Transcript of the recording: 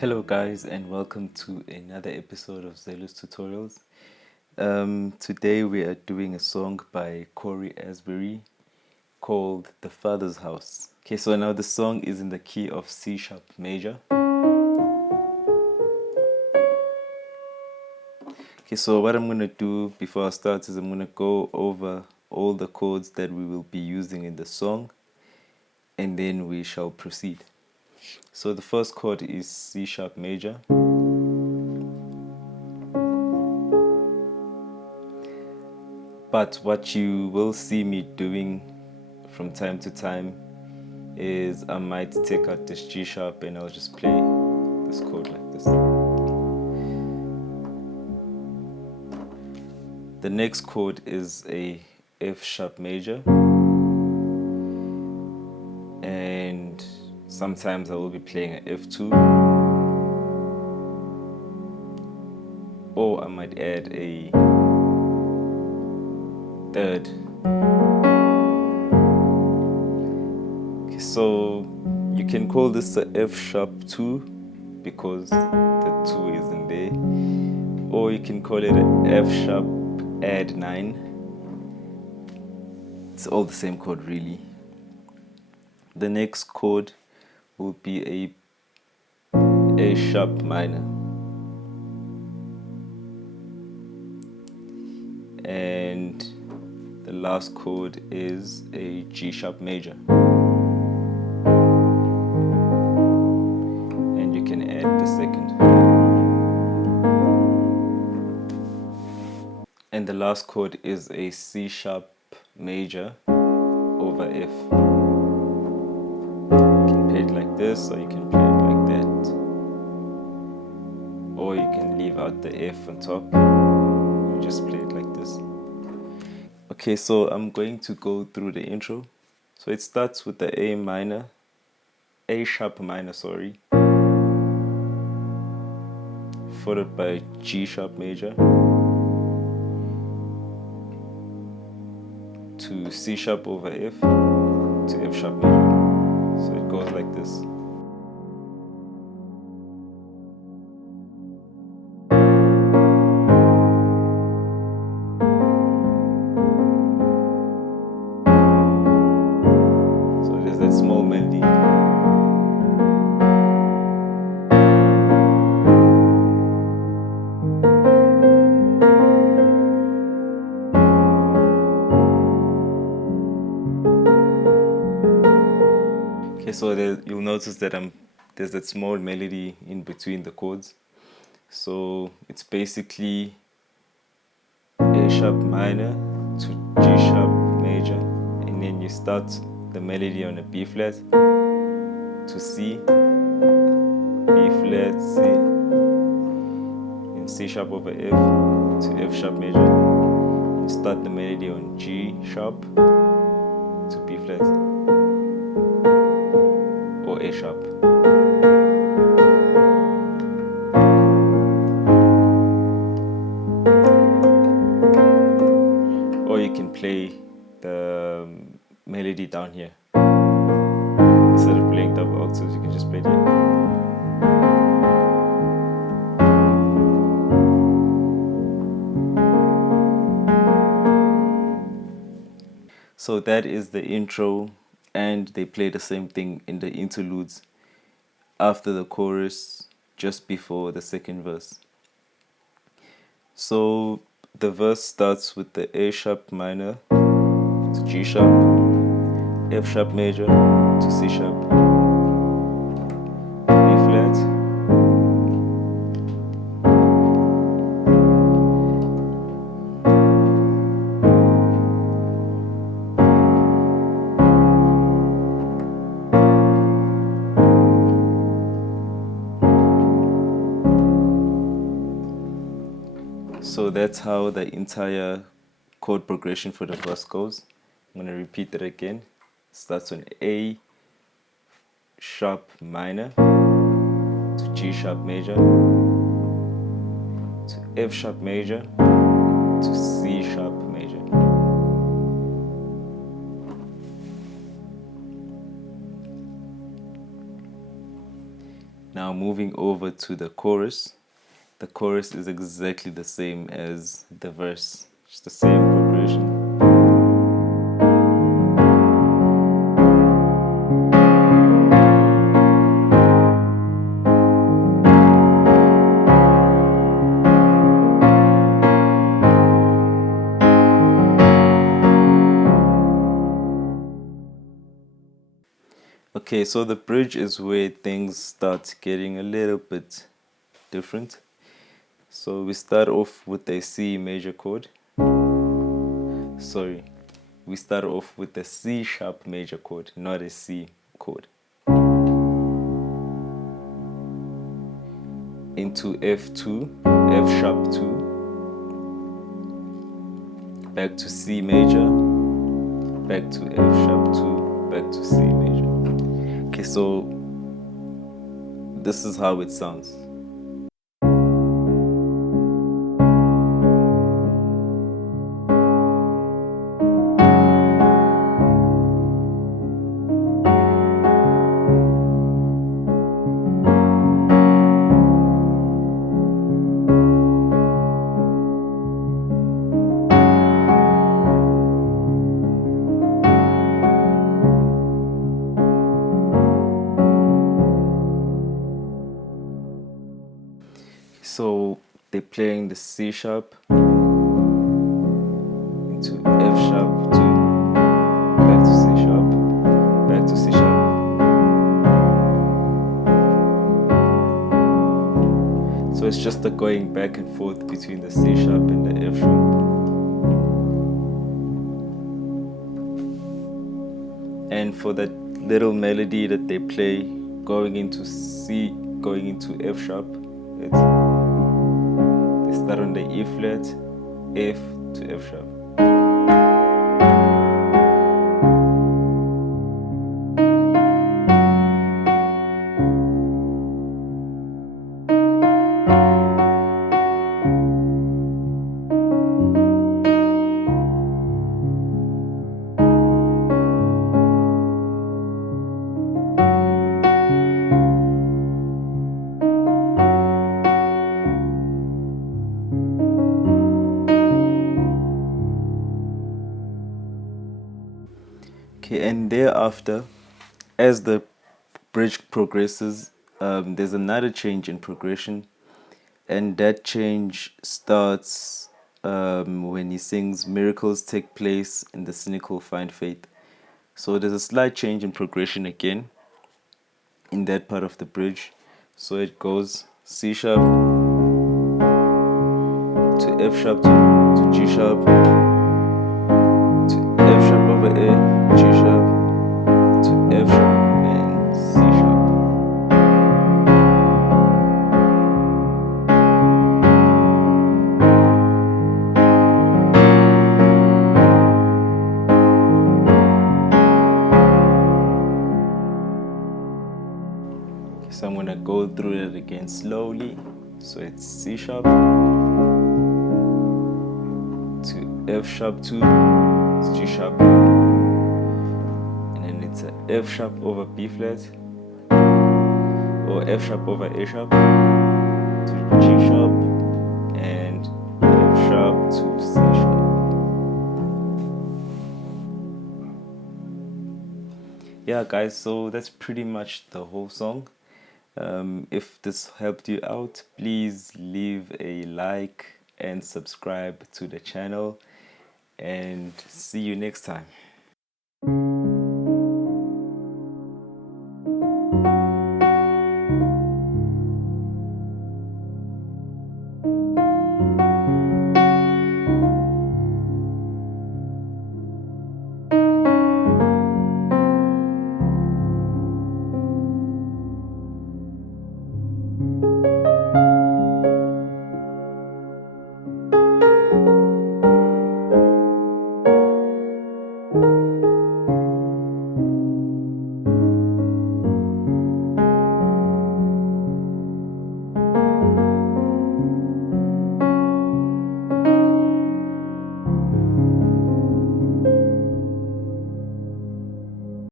Hello guys and welcome to another episode of Zelos Tutorials. Today we are doing a song by Cory Asbury called The Father's House. Okay, so now the song is in the key of C sharp major. Okay, so what I'm going to do before I start is I'm going to go over all the chords that we will be using in the song and then we shall proceed. So the first chord is C sharp major. But what you will see me doing from time to time is I might take out this G sharp and I'll just play this chord like this. The next chord is a F sharp major, and sometimes I will be playing an F2, or I might add a third. Okay, so you can call this a F sharp 2 because the 2 is in there, or you can call it an F sharp add 9. It's all the same chord really. The next chord will be a sharp minor, and the last chord is a G sharp major, and you can add the second. And the last chord is a C sharp major over F. You can play it like this, or you can play it like that, or you can leave out the F on top. You just play it like this. Okay, so I'm going to go through the intro. So it starts with the A sharp minor, followed by G sharp major to C sharp over F to F sharp major. So it goes like this. So there's that small melody. Okay, so you'll notice that there's that small melody in between the chords. So it's basically A sharp minor to G sharp major, and then you start the melody on a B flat to C, B flat, C, and C sharp over F to F sharp major. You start the melody on G sharp to B flat or A sharp. Or you can play the melody down here. Instead of playing double octaves, you can just play it. So that is the intro, and they play the same thing in the interludes after the chorus, just before the second verse. So the verse starts with the A sharp minor to G sharp, F sharp major to C sharp, B flat, so that's how the entire chord progression for the verse goes. I'm going to repeat that again. Starts on A sharp minor to G sharp major to F sharp major to C sharp major. Now moving over to the chorus. The chorus is exactly the same as the verse. It's the same progression. Okay, so the bridge is where things start getting a little bit different. So we start off with a C major chord. Sorry, we start off with a C sharp major chord, not a C chord. Into F2, F sharp 2, back to C major, back to F sharp 2, back to C major. Okay, so this is how it sounds. So they're playing the C sharp into F sharp 2, back to C sharp, back to C sharp. So it's just the going back and forth between the C sharp and the F sharp. And for that little melody that they play going into C, going into F sharp, they start on the E flat, F to F sharp. Okay, and thereafter, as the bridge progresses, there's another change in progression, and that change starts when he sings "Miracles take place and the cynical find faith." So there's a slight change in progression again in that part of the bridge. So it goes C sharp to F sharp to G sharp to F sharp over A, G sharp to F sharp and C sharp. So I'm gonna go through it again slowly. So it's C sharp to F sharp 2, it's G sharp, and then it's a F sharp over B flat, or F sharp over A sharp to G sharp, and F sharp to C sharp. Yeah, guys, so that's pretty much the whole song. If this helped you out, please leave a like and subscribe to the channel, and see you next time.